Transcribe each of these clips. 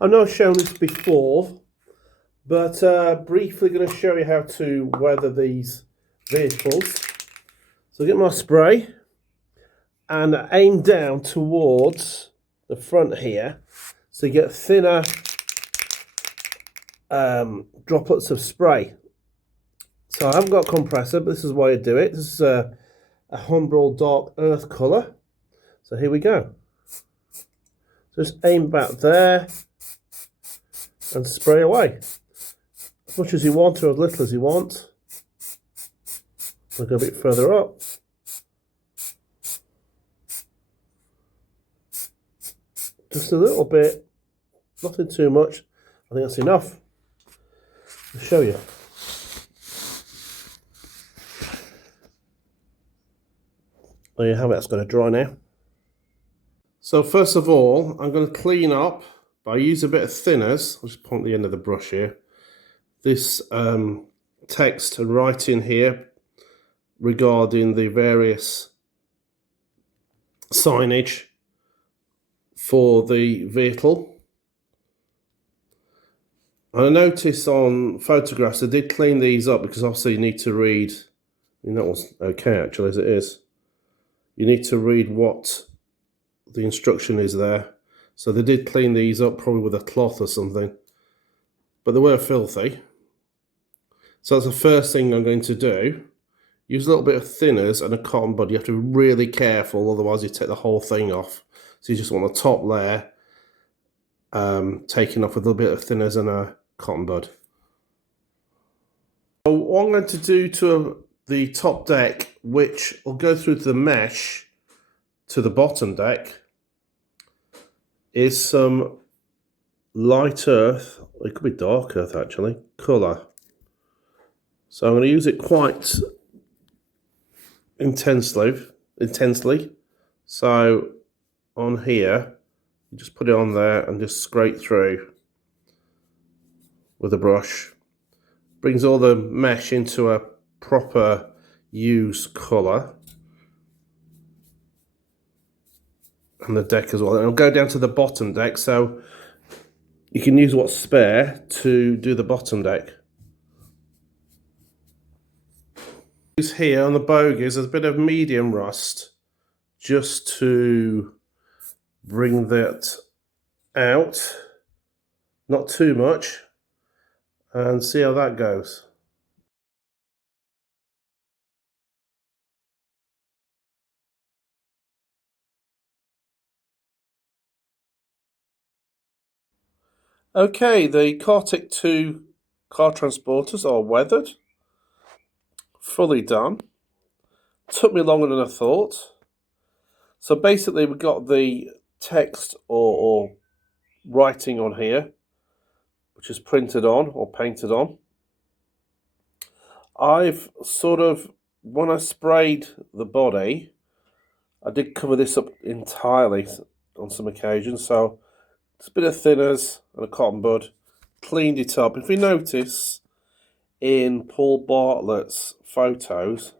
I know I've shown this before, but briefly going to show you how to weather these vehicles. So get my spray and aim down towards the front here, so you get thinner droplets of spray. So I haven't got a compressor, but this is why I do it. This is a Humbrol dark earth colour. So here we go. Just aim back there and spray away. As much as you want or as little as you want. I'll go a bit further up. Just a little bit, nothing too much. I think that's enough. I'll show you. There you have it, that's going to dry now. So first of all, I'm going to clean up by using a bit of thinners. I'll just point the end of the brush here. This text and writing here regarding the various signage for the vehicle. And I noticed on photographs they did clean these up because obviously you need to read, that was okay actually as it is. You need to read what the instruction is there. So they did clean these up probably with a cloth or something. But they were filthy. So that's the first thing I'm going to do. Use a little bit of thinners and a cotton bud. You have to be really careful, otherwise you take the whole thing off. So you just want the top layer taken off with a little bit of thinners and a cotton bud. So what I'm going to do to the top deck, which will go through the mesh to the bottom deck, is some light earth, it could be dark earth actually, colour. So I'm going to use it quite intensely. So on here, you just put it on there and just scrape through with a brush. Brings all the mesh into a proper used colour. And the deck as well. And it'll go down to the bottom deck, so you can use what's spare to do the bottom deck. Here on the bogies, there's a bit of medium rust just to bring that out, not too much, and see how that goes. Okay, the Cartic 2 car transporters are weathered, fully done. Took me longer than I thought. So basically we've got the text or writing on here, which is printed on or painted on. I've sort of, when I sprayed the body, I did cover this up entirely on some occasions, so just a bit of thinners and a cotton bud, cleaned it up. If you notice in Paul Bartlett's photos,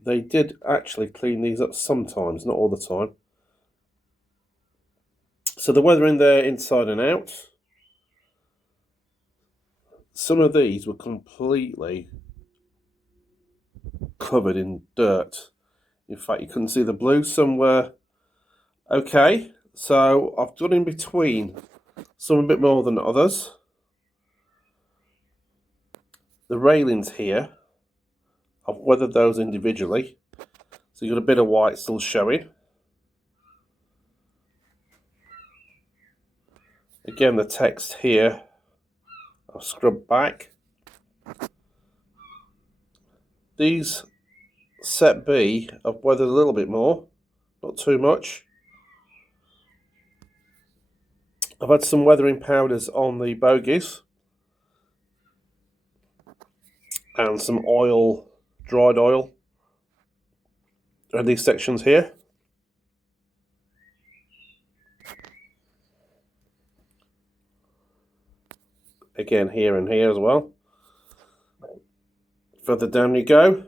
they did actually clean these up sometimes, not all the time. So the weathering there inside and out. Some of these were completely covered in dirt. In fact, you couldn't see the blue. Some were okay. So I've done in between, some a bit more than others. The railings here, I've weathered those individually. So you've got a bit of white still showing. Again, the text here, I've scrubbed back. These set B, I've weathered a little bit more, not too much. I've had some weathering powders on the bogies and some oil, dried oil, around these sections here. Again, here and here as well. Further down you go.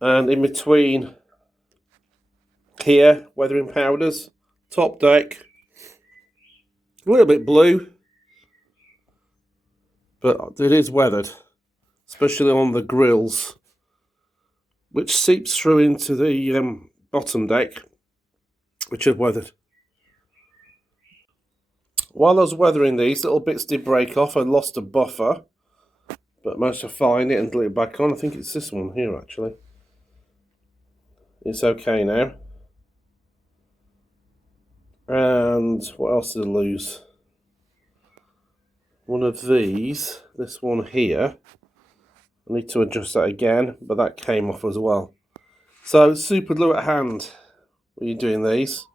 And in between here, weathering powders, Top deck, a little bit blue, but it is weathered, especially on the grills, which seeps through into the bottom deck, which is weathered. While I was weathering these, little bits did break off. I lost a buffer, but managed to find it and glue it back on. I think it's this one here, actually. It's okay now. And what else did I lose? One of these, this one here. I need to adjust that again, but that came off as well. So super glue at hand when you're doing these.